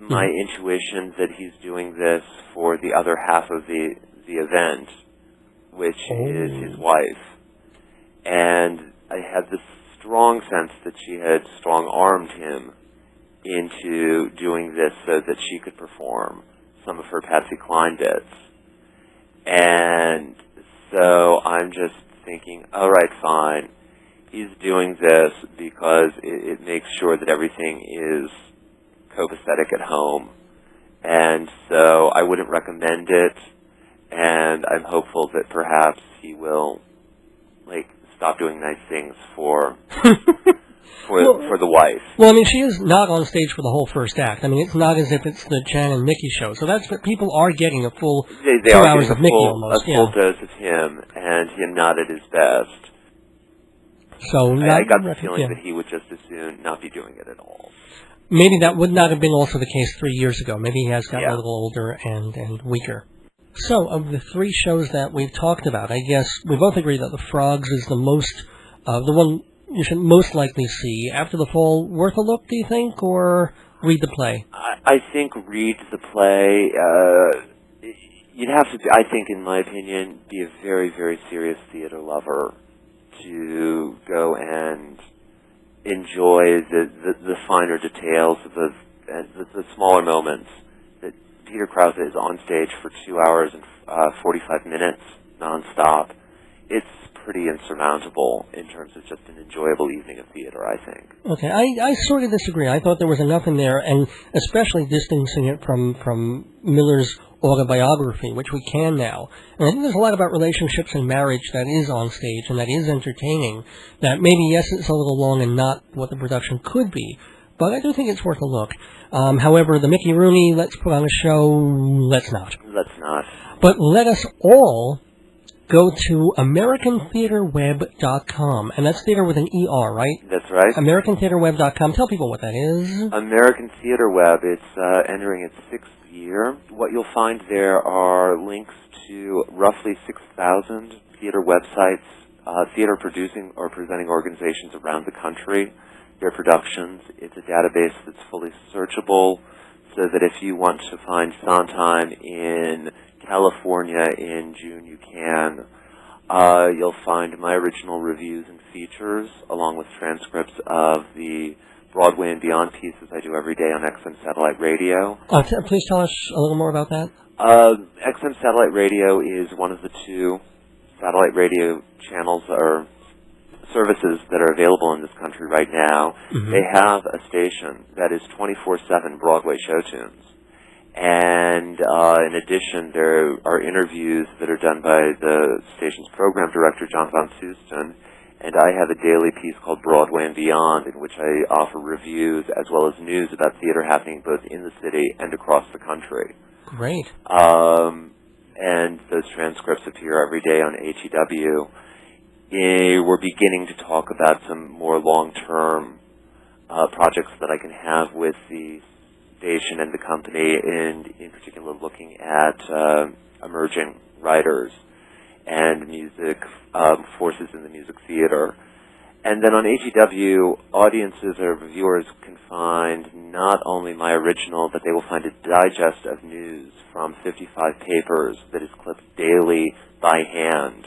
my intuition that he's doing this for the other half of the event, which is his wife. And I had this strong sense that she had strong-armed him into doing this so that she could perform some of her Patsy Cline bits. And so I'm just thinking, all right, fine. He's doing this because it makes sure that everything is copacetic at home. And so I wouldn't recommend it. And I'm hopeful that perhaps he will, stop doing nice things for the wife. Well, I mean, she is not on stage for the whole first act. I mean, it's not as if it's the Jan and Mickey show. So that's what people are getting a full 2 hours of Mickey almost. A full dose of him, and him not at his best. So I got the feeling that he would just as soon not be doing it at all. Maybe that would not have been also the case 3 years ago. Maybe he has gotten a little older and weaker. So, of the 3 shows that we've talked about, I guess we both agree that The Frogs is the one you should most likely see. After the Fall, worth a look, do you think, or read the play? I think read the play. You'd have to, I think, in my opinion, be a very, very serious theater lover to go and enjoy the finer details of the smaller moments. That Peter Krause is on stage for 2 hours and 45 minutes nonstop. It's pretty insurmountable in terms of just an enjoyable evening of theater, I think. Okay, I sort of disagree. I thought there was enough in there, and especially distancing it from Miller's autobiography, which we can now. And I think there's a lot about relationships and marriage that is on stage and that is entertaining, that maybe, yes, it's a little long and not what the production could be, but I do think it's worth a look. However, the Mickey Rooney, let's put on a show, let's not. Let's not. But let us all go to AmericanTheaterWeb.com, and that's theater with an E-R, right? That's right. AmericanTheaterWeb.com. Tell people what that is. American Theater Web, it's entering its 6th year. What you'll find there are links to roughly 6,000 theater websites, theater producing or presenting organizations around the country, their productions. It's a database that's fully searchable, so that if you want to find Sondheim in California in June, you can. You'll find my original reviews and features, along with transcripts of the Broadway and Beyond pieces I do every day on XM Satellite Radio. Please tell us a little more about that. XM Satellite Radio is one of the two satellite radio channels or services that are available in this country right now. Mm-hmm. They have a station that is 24/7 Broadway show tunes. And in addition, there are interviews that are done by the station's program director, John Von Susten, and I have a daily piece called Broadway and Beyond, in which I offer reviews as well as news about theater happening both in the city and across the country. Great. And those transcripts appear every day on HEW. We're beginning to talk about some more long-term projects that I can have with the station and the company, and in particular looking at emerging writers and music forces in the music theater. And then on HEW, audiences or viewers can find not only my original, but they will find a digest of news from 55 papers that is clipped daily by hand.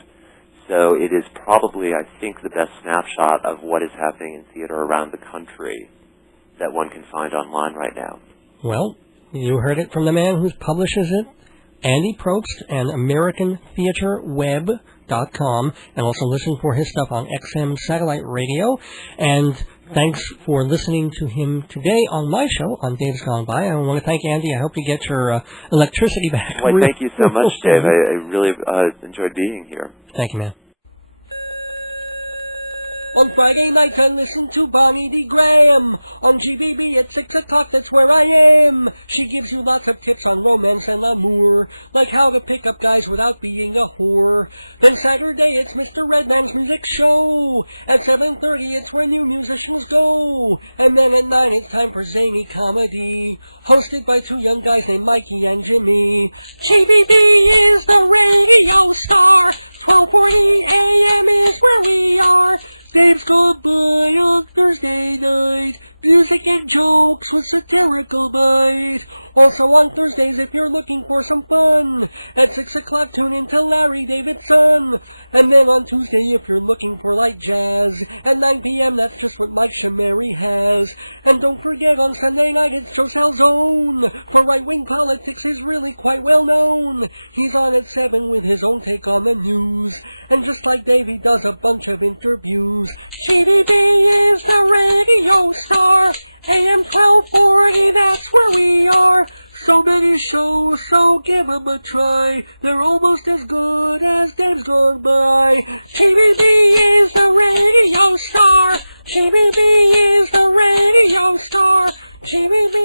So it is probably, I think, the best snapshot of what is happening in theater around the country that one can find online right now. Well, you heard it from the man who publishes it, Andy Propst, and AmericanTheaterWeb.com, and also listen for his stuff on XM Satellite Radio. And thanks for listening to him today on my show, on Dave's Gone By. I want to thank Andy. I hope you get your electricity back. Well, thank you so much, Dave. I really enjoyed being here. Thank you, man. On Friday nights I listen to Bonnie D. Graham. On GBB at 6 o'clock, that's where I am. She gives you lots of tips on romance and amour, like how to pick up guys without being a whore. Then Saturday it's Mr. Redman's Music Show. At 7:30 it's where new musicians go. And then at 9 it's time for Zany Comedy, hosted by two young guys named Mikey and Jimmy. GBB is the radio star. 12:40 a.m. is where we are. Dave's Gone By on Thursday night. Music and jokes with satirical bite. Also on Thursdays, if you're looking for some fun, at 6 o'clock tune in to Larry Davidson. And then on Tuesday, if you're looking for light jazz, at 9 p.m. that's just what Mike Shamari has. And don't forget, on Sunday night it's Josel's Own. For right-wing politics, he's really quite well known. He's on at 7 with his own take on the news. And just like Dave, he does a bunch of interviews. GBB is the radio star. AM 1240, that's where we are. So many shows, so give 'em a try. They're almost as good as Dave's Gone By. GBB is the radio star. GBB is the radio star. GBB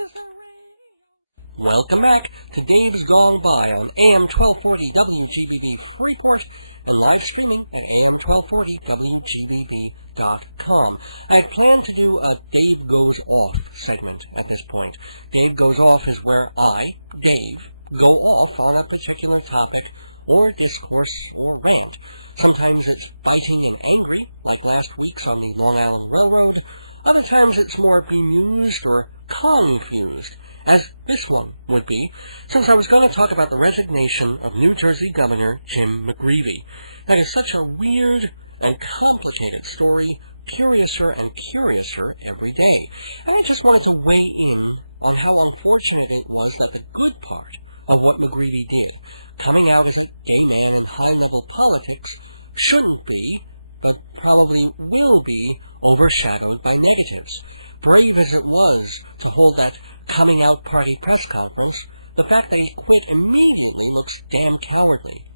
is the radio. Welcome back to Dave's Gone By on AM 1240 WGBB Freeport, and live streaming at AM1240WGBB.com. I had planned to do a Dave Goes Off segment at this point. Dave Goes Off is where I, Dave, go off on a particular topic or discourse or rant. Sometimes it's biting and angry, like last week's on the Long Island Railroad. Other times it's more bemused or confused, as this one would be, since I was going to talk about the resignation of New Jersey Governor Jim McGreevey. That is such a weird and complicated story, curiouser and curiouser every day. And I just wanted to weigh in on how unfortunate it was that the good part of what McGreevey did, coming out as a gay man in high-level politics, shouldn't be, but probably will be, overshadowed by negatives. Brave as it was to hold that coming out party press conference, the fact that he quit immediately looks damn cowardly.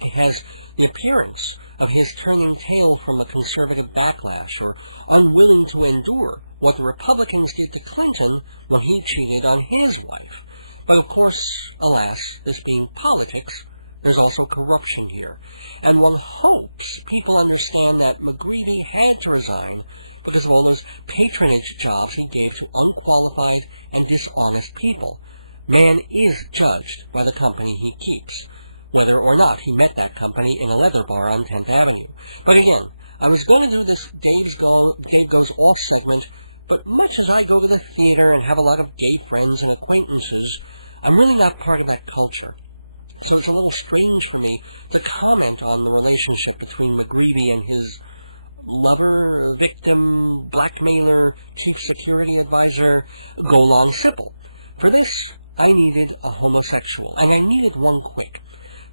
It has the appearance of his turning tail from a conservative backlash, or unwilling to endure what the Republicans did to Clinton when he cheated on his wife. But of course, alas, this being politics, there's also corruption here. And one hopes people understand that McGreevey had to resign because of all those patronage jobs he gave to unqualified and dishonest people. Man is judged by the company he keeps, whether or not he met that company in a leather bar on 10th Avenue. But again, I was going to do this Dave Goes Off segment, but much as I go to the theater and have a lot of gay friends and acquaintances, I'm really not part of that culture. So it's a little strange for me to comment on the relationship between McGreevey and his lover, victim, blackmailer, chief security advisor, Golong Sipple. For this, I needed a homosexual, and I needed one quick.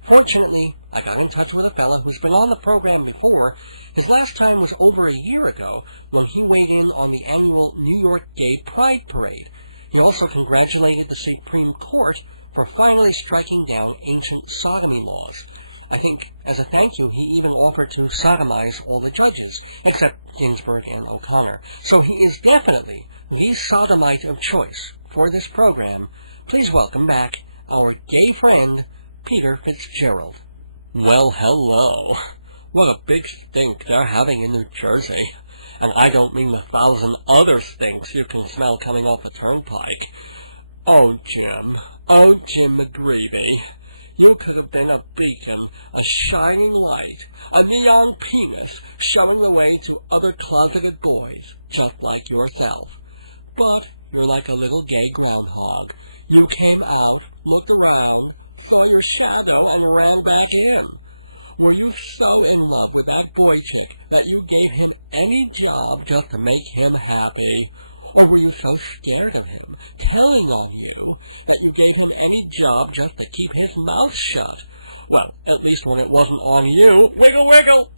Fortunately, I got in touch with a fella who's been on the program before. His last time was over a year ago when he weighed in on the annual New York Gay Pride Parade. He also congratulated the Supreme Court for finally striking down ancient sodomy laws. I think, as a thank you, he even offered to sodomize all the judges, except Ginsburg and O'Connor. So he is definitely the sodomite of choice for this program. Please welcome back our gay friend, Peter Fitzgerald. Well, hello. What a big stink they're having in New Jersey. And I don't mean the 1,000 other stinks you can smell coming off the turnpike. Oh, Jim McGreevey. You could have been a beacon, a shining light, a neon penis showing the way to other closeted boys, just like yourself. But you're like a little gay groundhog. You came out, looked around, saw your shadow, and ran back in. Were you so in love with that boy chick that you gave him any job just to make him happy? Or were you so scared of him telling on you that you gave him any job just to keep his mouth shut? Well, at least when it wasn't on you. Wiggle, wiggle!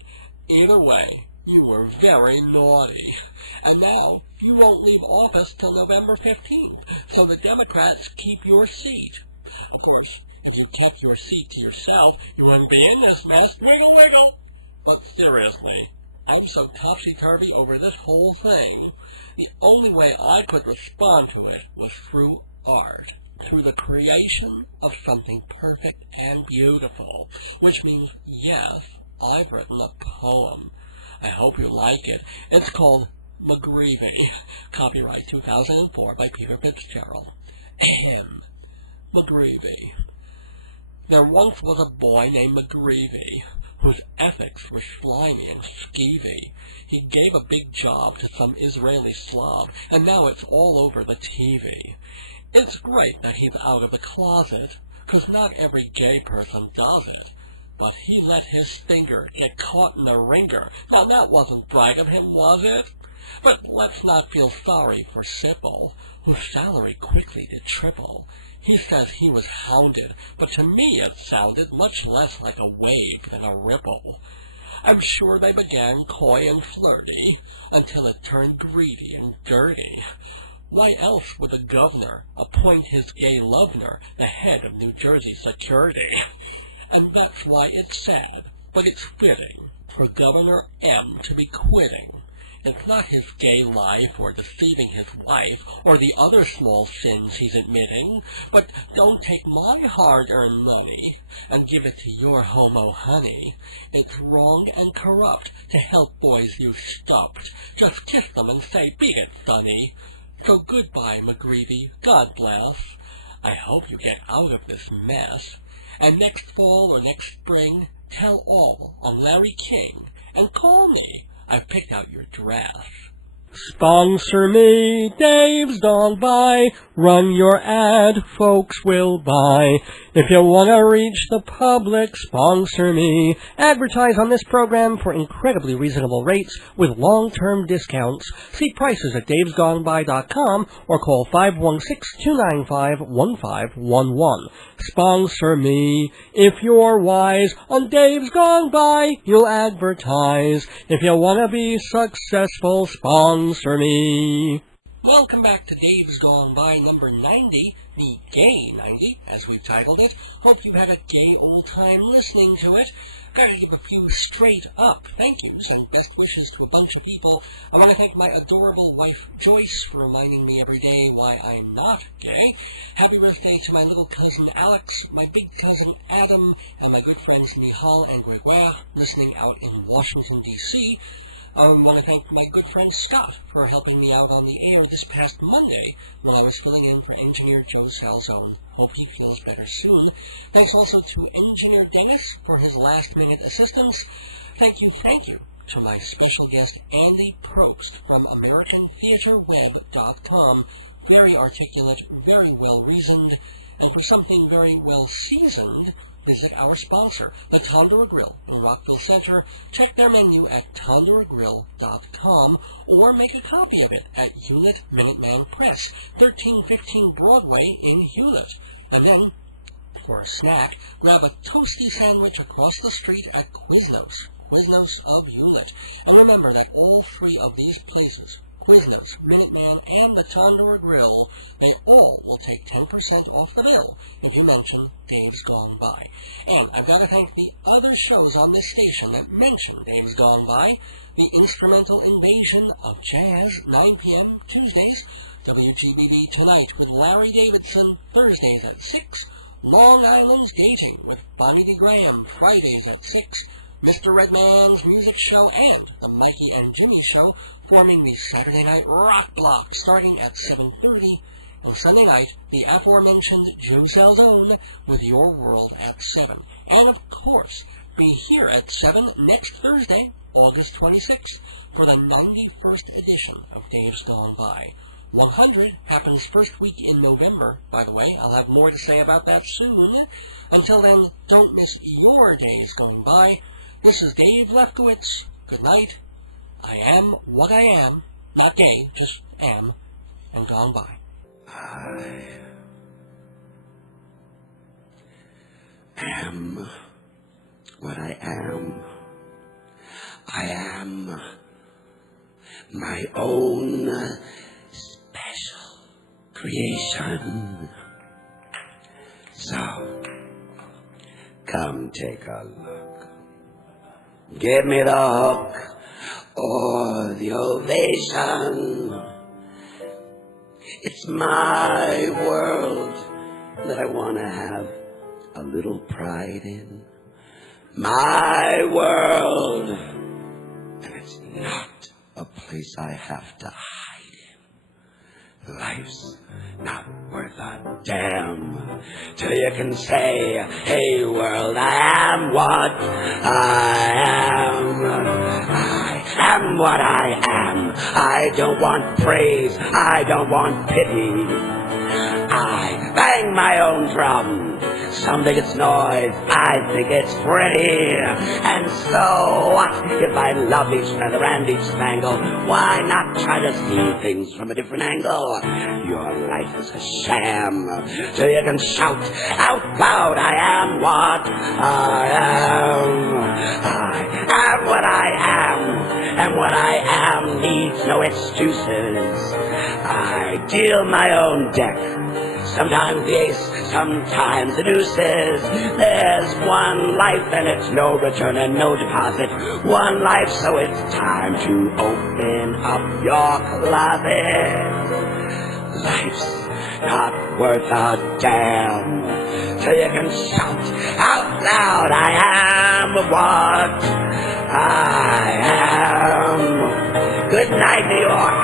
Either way, you were very naughty. And now, you won't leave office till November 15th, so the Democrats keep your seat. Of course, if you kept your seat to yourself, you wouldn't be in this mess. Wiggle, wiggle! But seriously, I'm so topsy-turvy over this whole thing. The only way I could respond to it was through art, through the creation of something perfect and beautiful, which means, yes, I've written a poem. I hope you like it. It's called McGreevey, copyright 2004 by Peter Fitzgerald. Ahem. McGreevey. There once was a boy named McGreevey, whose ethics were slimy and skeevy. He gave a big job to some Israeli Slav, and now it's all over the TV. It's great that he's out of the closet, 'cause not every gay person does it. But he let his finger get caught in a ringer. Now that wasn't bright of him, was it? But let's not feel sorry for Sipple, whose salary quickly did triple. He says he was hounded, but to me it sounded much less like a wave than a ripple. I'm sure they began coy and flirty, until it turned greedy and dirty. Why else would the governor appoint his gay lovener the head of New Jersey security? And that's why it's sad, but it's fitting, for Governor M to be quitting. It's not his gay life or deceiving his wife or the other small sins he's admitting, but don't take my hard-earned money and give it to your homo honey. It's wrong and corrupt to help boys you stuffed. Just kiss them and say, beat it, sonny. So goodbye, McGreevey. God bless. I hope you get out of this mess. And next fall or next spring, tell all on Larry King and call me. I've picked out your dress. Sponsor me, Dave's gone by. Run your ad, folks will buy. If you want to reach the public, sponsor me. Advertise on this program for incredibly reasonable rates with long-term discounts. See prices at davesgoneby.com or call 516-295-1511. Sponsor me. If you're wise, on Dave's Gone By, you'll advertise. If you want to be successful, sponsor me. Welcome back to Dave's Gone By number 90, the Gay 90, as we've titled it. Hope you've had a gay old time listening to it. Gotta give a few straight-up thank yous and best wishes to a bunch of people. I want to thank my adorable wife, Joyce, for reminding me every day why I'm not gay. Happy birthday to my little cousin, Alex, my big cousin, Adam, and my good friends, Nihal and Gregoire, listening out in Washington, D.C., I want to thank my good friend Scott for helping me out on the air this past Monday when I was filling in for engineer Joe Salzone. Hope he feels better soon. Thanks also to engineer Dennis for his last-minute assistance. Thank you to my special guest Andy Propst from AmericanTheaterWeb.com. Very articulate, very well-reasoned, and for something very well-seasoned, visit our sponsor, the Tandoor Grill in Rockville Center. Check their menu at tandoorgrill.com or make a copy of it at Hewlett Minuteman Press, 1315 Broadway in Hewlett. And then, for a snack, grab a toasty sandwich across the street at Quiznos of Hewlett. And remember that all three of these places, Quiznos, Minuteman, and the Tandoor Grill, they all will take 10% off the bill if you mention Dave's Gone By. And I've got to thank the other shows on this station that mention Dave's Gone By. The Instrumental Invasion of Jazz, 9 p.m. Tuesdays. WGBB Tonight with Larry Davidson, Thursdays at 6. Long Island's Dating with Bonnie D. Graham, Fridays at 6. Mr. Redman's Music Show and the Mikey and Jimmy Show forming the Saturday Night Rock Block starting at 7:30, and Sunday night, the aforementioned Joe Saldone with Your World at 7. And of course, be here at 7 next Thursday, August 26th, for the 91st edition of Dave's Gone By. 100 happens first week in November, by the way. I'll have more to say about that soon. Until then, don't miss your days going by. This is Dave Lefkowitz. Good night. I am what I am. Not gay, just am. And gone by. I am what I am. I am my own special creation. So, come take a look. Give me the hook or the ovation. It's my world that I want to have a little pride in. My world. And it's not a place I have to hide in. Life's not worth a damn till you can say, hey world, I am what I am. I am what I am. I don't want praise. I don't want pity. I bang my own drum. Some think it's noise, I think it's pretty. And so, if I love each feather and each spangle, why not try to see things from a different angle? Your life is a sham, so you can shout out loud, I am what I am. I am what I am, and what I am needs no excuses. I deal my own deck. Sometimes the ace, sometimes the deuces. There's one life and it's no return and no deposit. One life, so it's time to open up your closet. Life's not worth a damn till you can shout out loud, I am what I am. Good night, New York.